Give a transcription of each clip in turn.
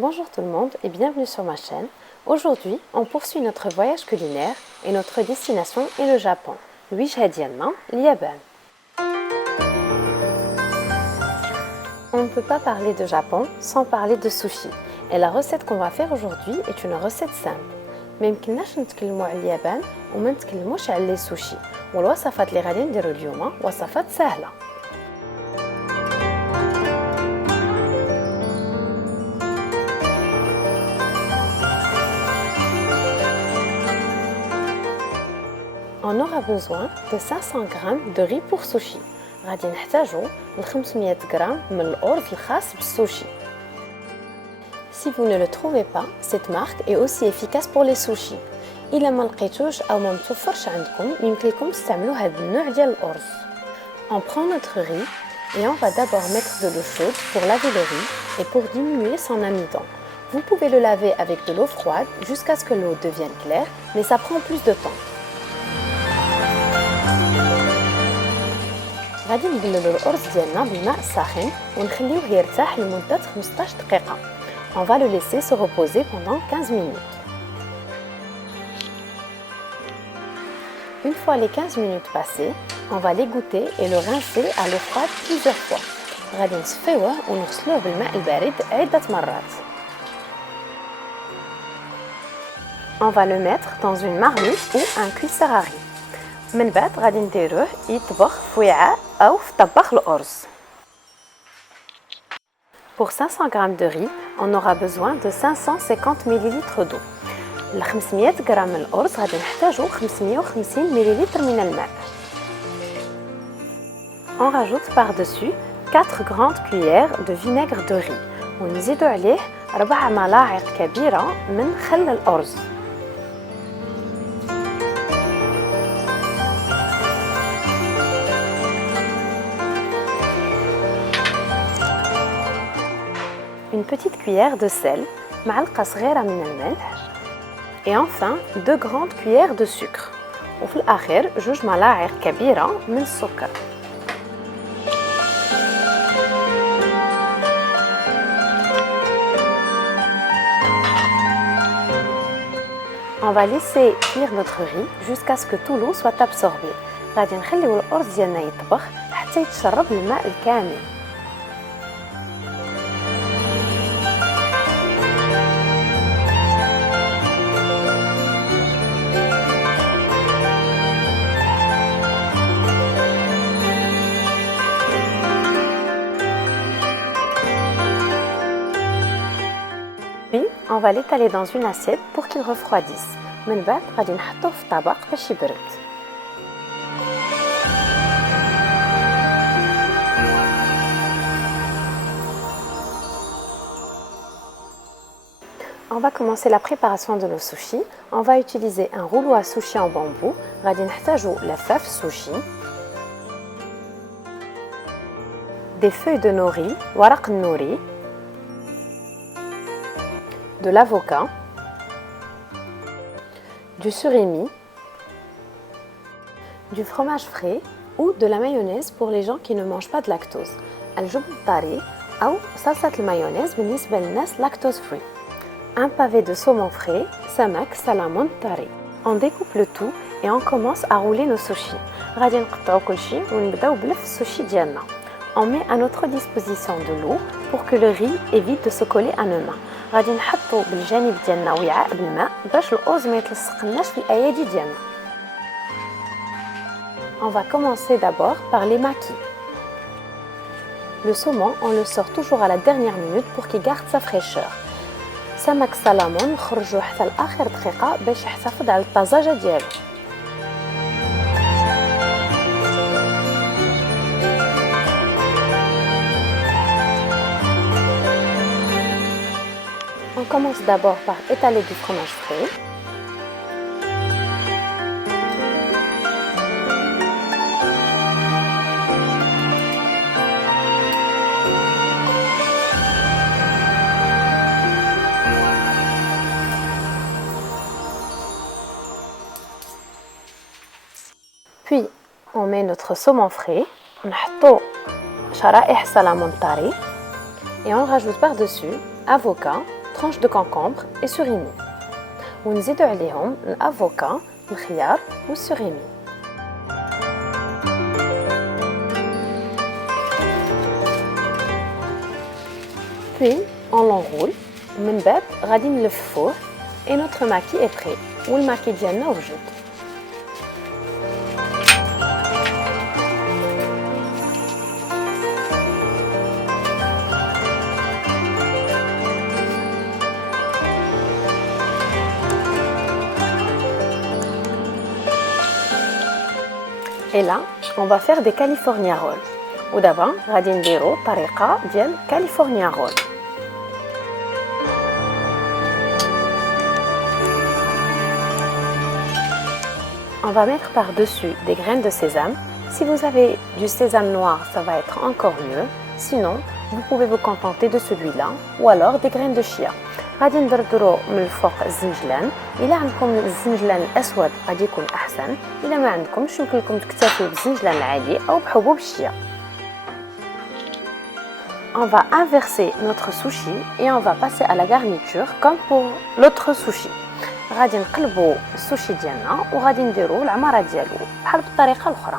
Bonjour tout le monde et bienvenue sur ma chaîne. Aujourd'hui, on poursuit notre voyage culinaire et notre destination est le Japon. الوجهة ديالنا اليابان. On ne peut pas parler de Japon sans parler de sushi. Et la recette qu'on va faire aujourd'hui est une recette simple. ما يمكنناش نتكلموا على اليابان وما نتكلموش على لي سوشي. والوصفات اللي غادي نديرو اليوم وصفات سهلة. On aura besoin de 500 g de riz pour sushi. غادي نحتاجو 500 g من الأرز الخاص بالسوشي. Si vous ne le trouvez pas, cette marque est aussi efficace pour les sushis. إلا ما لقيتوش أو ما متوفرش عندكم يمكن لكم تستعملوا هذا النوع ديال الأرز. On prend notre riz et on va d'abord mettre de l'eau chaude pour laver le riz et pour diminuer son amidon. Vous pouvez le laver avec de l'eau froide jusqu'à ce que l'eau devienne claire, mais ça prend plus de temps. غادي نبللو الأرز ديالنا بالماء الساخن ونخليوه يرتاح لمدة 15 دقيقة. On va le laisser se reposer pendant 15 minutes. Une fois les 15 minutes passées, on va l'égoutter et le rincer à l'eau froide plusieurs fois. غادي نصفيوه ونغسلوه بالماء البارد عدة مرات. On va le mettre dans une marmite ou un cuisseur à riz. من بعد غادي نديروه يطبخ في وعاء أو في طباخ الأرز. Pour 500 g de riz, on aura besoin de 550 ml d'eau. ل 500 g من الأرز غادي نحتاجو 550 ml من الماء. On rajoute par-dessus 4 grandes cuillères de vinaigre de riz ونزيدو عليه 4 ملاعق كبيرة من خل الأرز. Une petite cuillère de sel, معلقة صغيرة من الملح, et enfin 2 grandes cuillères de sucre. وفي الآخر 2 ملاعق كبيرة من السكر. On va laisser cuire notre riz jusqu'à ce que tout l'eau soit absorbée. غادي نخليو الأرز ديالنا يطبخ حتى يتشرب الماء الكامل. Puis, on va l'étaler dans une assiette pour qu'il refroidisse. من بعد غادي نحطوه في طبق باش يبرد. On va commencer la préparation de nos sushis. On va utiliser un rouleau à sushi en bambou. غادي نحتاجو لفاف sushi, des feuilles de nori, ورق النوري, de l'avocat, du surimi, du fromage frais ou de la mayonnaise pour les gens qui ne mangent pas de lactose. الجبن الطري أو صلصة المايونيز بالنسبة للناس lactose free. Un pavé de saumon frais, samak salamon طري. On découpe le tout et on commence à rouler nos sushis. غادي نقطعو كلشي ونبداو بلف السوشي ديالنا. On met à notre disposition de l'eau pour que le riz évite de se coller à nos mains. غادي نحطو بالجانب ديالنا وعاء بالماء باش الأرز ما يتلصقناش في الأيادي ديالنا. On va commencer d'abord par les maquis. Le saumon, on le sort toujours à la dernière minute pour qu'il garde sa fraîcheur. سمك سلمون نخرجوه حتى لآخر دقيقة باش يحتفظ على الطازجة ديالو. On commence d'abord par étaler du fromage frais. Puis, on met notre saumon frais. نحطو شرائح سلمون طري et on rajoute par-dessus avocat, tranches de concombre et surimi. ونزيدو عليهم الافوكا الخيار والسوريمي. Puis on l'enroule ومن بعد غادي نلفوه et notre maquis est prêt والماكي ديالنا وجد. Et là, on va faire des California rolls. ودابا غادي نديرو طريقة ديال California roll. On va mettre par-dessus des graines de sésame. Si vous avez du sésame noir, ça va être encore mieux. Sinon, vous pouvez vous contenter de celui-là ou alors des graines de chia. غادي ندردرو من الفوق الزنجلان. إلا عندكم الزنجلان الأسود غادي يكون أحسن. إلا ما عندكمش يمكن لكم تكتفيو بالزنجلان العادي أو بحبوب الشيا. On va inverser notre sushi et on va passer à la garniture comme pour l'autre sushi. غادي نقلبوا السوشي ديالنا وغادي نديروا العماره ديالو بحال بالطريقه الاخرى.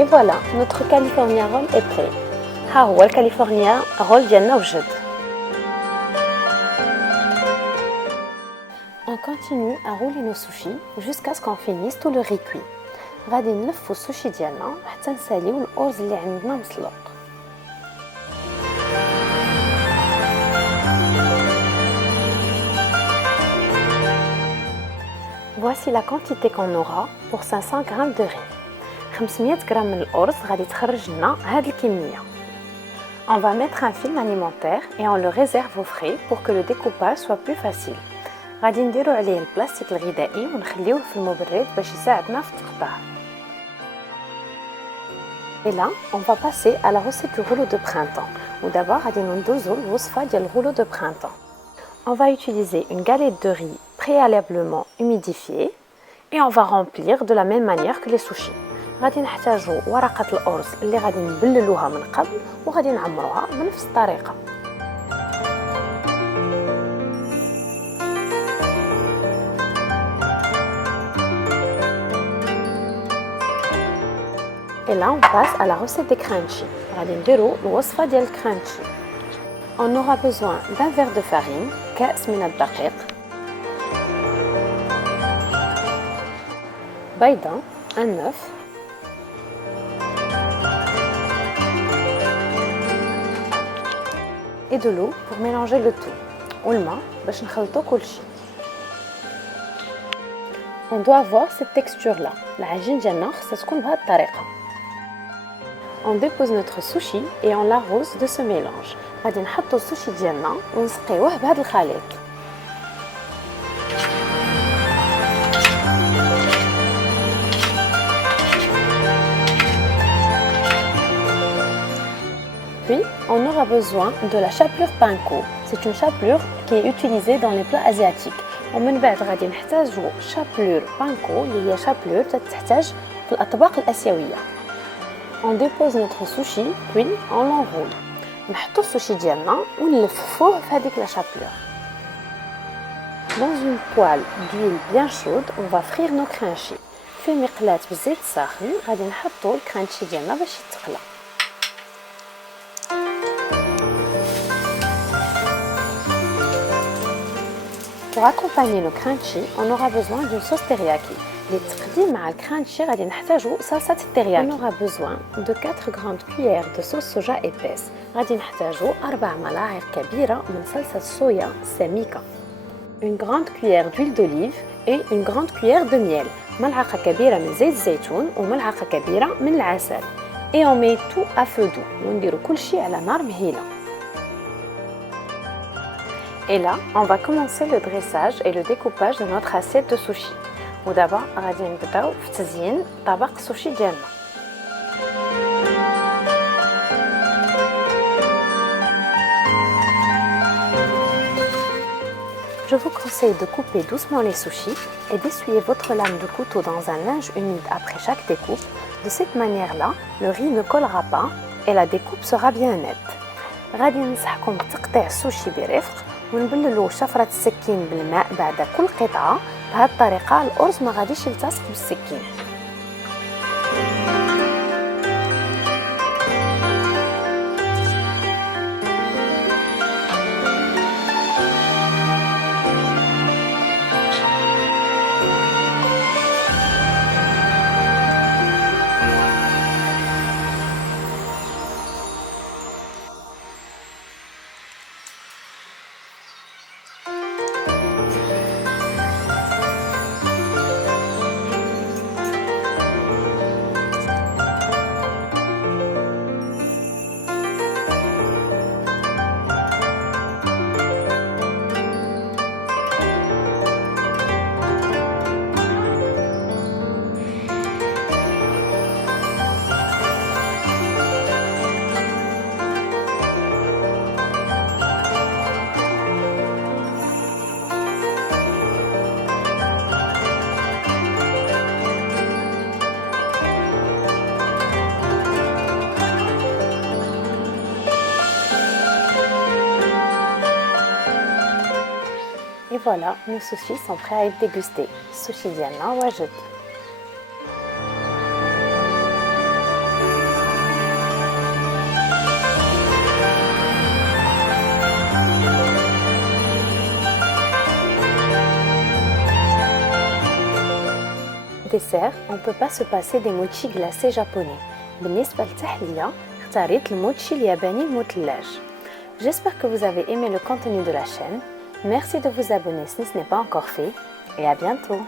Et voilà, notre California roll est prêt. ها هو الكاليفورنيا رول ديالنا وجد. On continue à rouler nos sushis jusqu'à ce qu'on finisse tout le riz cuit. غادي نلفوا السوشي ديالنا حتى نساليو الأرز اللي عندنا مسلوق. Voici la quantité qu'on aura pour 500 g de riz. 500 غرام من الأرز غادي تخرج لنا هاد الكمية. On va mettre un film alimentaire et on le réserve au frais pour que le découpage soit plus facile. غادي نديرو عليه البلاستيك الغذائي ونخليوه في المبرد باش يساعدنا في التقطاع. Et là, on va passer à la recette du rouleau de printemps. ودابا غادي ندوزو الوصفة ديال الrouleau de printemps. On va utiliser une galette de riz préalablement humidifiée et on va remplir de la même manière que les sushis. غادي نحتاجو ورقة الأرز اللي غادي نبللوها من قبل وغادي نعمروها بنفس الطريقة. Et là on passe à la recette des crunchy. غادي نديرو الوصفة ديال الكرانشي. On aura besoin d'un verre de farine, كأس من الدقيق، بيضة، un œuf، et de l'eau pour mélanger le tout. والماء باش نخلطو كلشي. On doit avoir cette texture là. العجين ديالنا خصها تكون بهذه الطريقة. On dépose notre sushi et on l'arrose de ce mélange. غادي نحطو السوشي ديالنا ونسقيوه بهذا الخليط. Puis, on aura besoin de la chapelure panko. C'est une chapelure qui est utilisée dans les plats asiatiques. ومن بعد غادي نحتاجو chapelure panko اللي هي chapelure تحتاج في الأطباق الآسيوية. On dépose notre sushi, puis on l'enroule. نحطو السوشي ديالنا ونلفوه في هذيك لا chapelure. Dans une poêle d'huile bien chaude, on va frire nos crunchy. في مقلاة بالزيت ساخن غادي نحطو الكرانشي ديالنا باش يتقلى. Pour accompagner le crunchy, on aura besoin d'une sauce teriyaki. للتقديم مع الكرانشي غادي نحتاجو صلصة الترياكي. On aura besoin de 4 grandes cuillères de sauce soja épaisse. غادي نحتاجو 4 ملاعق كبيرة من صلصة صويا سميكة. une grande cuillère d'huile d'olive et une grande cuillère de miel. ملعقة كبيرة من زيت الزيتون وملعقة كبيرة من العسل. Et on met tout à feu doux. ونديرو كل شيء على نار مهيلة. Et là, on va commencer le dressage et le découpage de notre assiette de sushi. ودابا غادي نبداو في تزيين طبق السوشي ديالنا. Je vous conseille de couper doucement les sushis et d'essuyer votre lame de couteau dans un linge humide après chaque découpe. De cette manière-là, le riz ne collera pas et la découpe sera bien nette. غادي ننصحكم بتقطيع السوشي برفق ونبللو شفرة السكين بالماء بعد كل قطعة. بهذه الطريقة الأرز ما غاديش يلتصق بالسكين. Et voilà, nos sushis sont prêts à être dégustés. Sushi ديالنا واجد. Dessert, on ne peut pas se passer des mochis glacés japonais. بالنسبة للتحلية اختاريت الموتشي الياباني المثلج. J'espère que vous avez aimé le contenu de la chaîne. Merci de vous abonner si ce n'est pas encore fait et à bientôt.